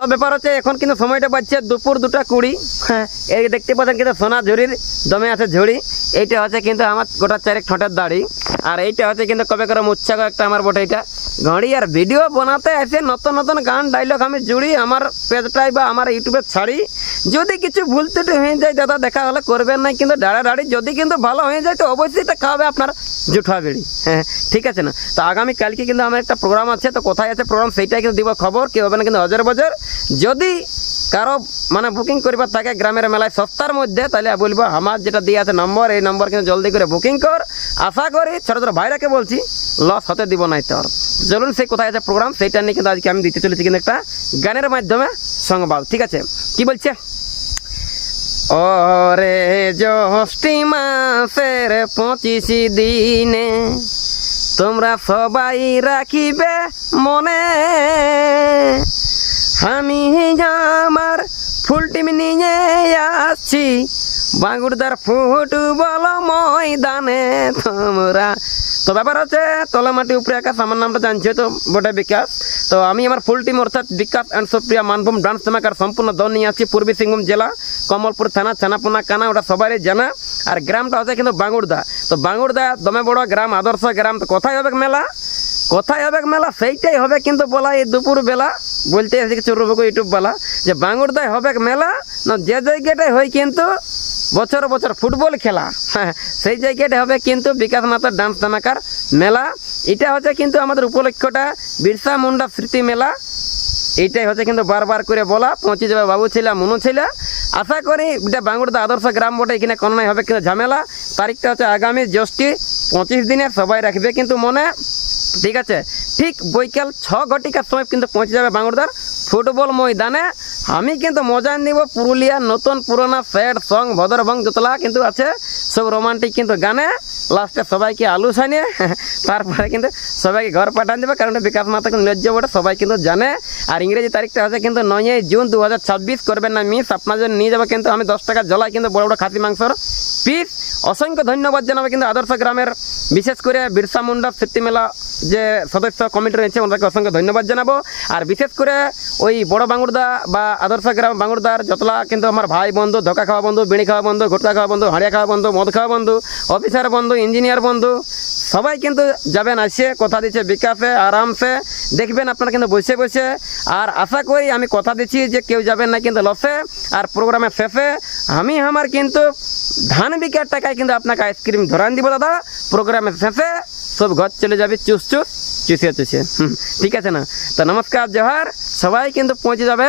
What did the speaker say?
তো ব্যাপার হচ্ছে এখন কিন্তু সময়টা বাজছে দুপুর 2:20। হ্যাঁ, এই দেখতে পাচ্ছেন কিন্তু সোনা ঝুড়ির দমে আছে ঝুড়ি। এইটা হচ্ছে কিন্তু আমার গোটা 4 ঠোঁটের দাড়ি, আর এইটা হচ্ছে কিন্তু কবে করে মুচ্ছা একটা আমার বটে এটা ঘড়ি। আর ভিডিও বানাতে এসে নতুন নতুন গান ডায়লগ আমি জুড়ি আমার পেজটাই বা আমার ইউটিউবে ছাড়ি। যদি কিছু ভুল ত্রুটি হয়ে যায় দাদা দেখা হলে করবেন না, কিন্তু ডাড়াডাড়ি যদি কিন্তু ভালো হয়ে যায় তো অবশ্যই এটা খাওয়াবে আপনার জুঠা বিড়ি। হ্যাঁ, ঠিক আছে না? তো আগামী কালকে কিন্তু আমার একটা প্রোগ্রাম আছে, তো কোথায় আছে প্রোগ্রাম সেইটাই কিন্তু দিব খবর, কেউ হবে না কিন্তু অজর বজর। যদি কারো মানে বুকিং করবার থাকে গ্রামের মেলায় সস্তার মধ্যে, তাহলে বলবো আমার যেটা দিয়ে আছে নম্বর, এই নম্বর কিন্তু জলদি করে বুকিং কর। আশা করি ছোটো ছোটো ভাইরাকে বলছি লস হতে দিব নাই তোর। চলুন সেই কোথায় আছে প্রোগ্রাম সেইটা নিয়ে কিন্তু আজকে আমি দিতে চলেছি কিন্তু একটা গানের মাধ্যমে সংবাদ। ঠিক আছে, কি বলছে? ওরে জ্যৈষ্ঠী মাসের 25 দিনে তোমরা সবাই রাখিবে মনে, আমি আমার ফুল টিম নিয়ে আসছি বাঙ্গুরদার ফুটবল ময়দানে তোমরা। তো ব্যাপার হচ্ছে তলামাটি উপরে আকাশ, আমার নামটা জানছো তো বটে বিকাশ। তো আমি আমার ফুল টিম অর্থাৎ বিকাশ অ্যান্ড সুপ্রিয়া মানভূম ডান্স ধামাকার সম্পূর্ণ দল নিয়ে আসছি পূর্বী সিংভূম জেলা, কমলপুর থানা, ছানাপোনা কানা, ওটা সবারই জানা। আর গ্রামটা হচ্ছে কিন্তু বাঙ্গুরদা। তো বাঙ্গুরদা দমে বড় গ্রাম, আদর্শ গ্রাম। তো কোথায় হবে মেলা? কোথায় হবে মেলা সেইটাই হবে কিন্তু বলা এই দুপুর বেলা। বলতে এসে চুরবো ইউটিউব বলা যে বাঙ্গুরদায় হবে মেলা না, যে জায়গাটায় হয় কিন্তু বছর বছর ফুটবল খেলা। হ্যাঁ, সেই জায়গাটা হবে কিন্তু বিকাশ মাতার ডান্স ধামাকার মেলা। এটা হচ্ছে কিন্তু আমাদের উপলক্ষটা বিরসা মুন্ডা স্মৃতি মেলা। এইটাই হচ্ছে কিন্তু বারবার করে বলা, পৌঁছে যাবে বাবু ছেলে মনু ছেলে। আশা করি এটা বাঙ্গুরদা আদর্শ গ্রাম বটে, এখানে কোনো নাই হবে কিন্তু ঝামেলা। তারিখটা হচ্ছে আগামী জ্যৈষ্ঠী 25 দিনে, সবাই রাখবে কিন্তু মনে। ঠিক আছে, ঠিক বৈকাল 6 ঘটিকার সময় কিন্তু পৌঁছে যাবে বাঙ্গুরদার ফুটবল ময়দানে। আমি কিন্তু মজা নিব পুরুলিয়ার নতুন পুরোনো স্যাড সং ভদ্রভং যতলা কিন্তু আছে সব রোমান্টিক কিন্তু গানে। লাস্টে সবাইকে আলু ছানিয়ে তারপরে কিন্তু সবাইকে ঘর পাঠান দেবে, কারণ বিকাশ মাতা কিন্তু লজ্জ বটে সবাই কিন্তু জানে। আর ইংরেজি তারিখটা হচ্ছে কিন্তু 9 জুন 2026। করবেন না মিস, আপনার জন্য নিয়ে যাবো কিন্তু আমি 10 টাকা জলায় কিন্তু বড় বড় খাসি মাংসর পিস। অসংখ্য ধন্যবাদ জানাবে কিন্তু আদর্শ গ্রামের, বিশেষ করে বিরসা মুন্ডা স্মৃতি মেলা যে সদস্য কমিটি রয়েছে ওনাকে অসংখ্য ধন্যবাদ জানাবো। আর বিশেষ করে ওই বড় বাঙ্গুরদা বা আদর্শ গ্রাম বাঙ্গুরদার যতলা কিন্তু আমার ভাই বন্ধু, ধোকা খাওয়া বন্ধু, বিড়ি খাওয়া বন্ধু, গুটকা খাওয়া বন্ধু, হাঁড়িয়া খাওয়া বন্ধু, মদ খাওয়া বন্ধু, অফিসার বন্ধু, ইঞ্জিনিয়ার বন্ধু, সবাই কিন্তু যাবেন। আসে কথা দিচ্ছে বিকাশে আরামসে দেখবেন আপনারা কিন্তু বসে বসে। আর আশা করি আমি কথা দিচ্ছি যে কেউ যাবেন না কিন্তু লসে। আর প্রোগ্রামের শেষে আমি আমার কিন্তু ধান বিকার টাকায় কিন্তু আপনাকে আইসক্রিম ধরান দিব দাদা। প্রোগ্রামের শেষে সব ঘর চলে যাবে চুষিয়ে চুষিয়ে। ঠিক আছে না? তো নমস্কার, জোহার, সবাই কিন্তু পৌঁছে যাবে।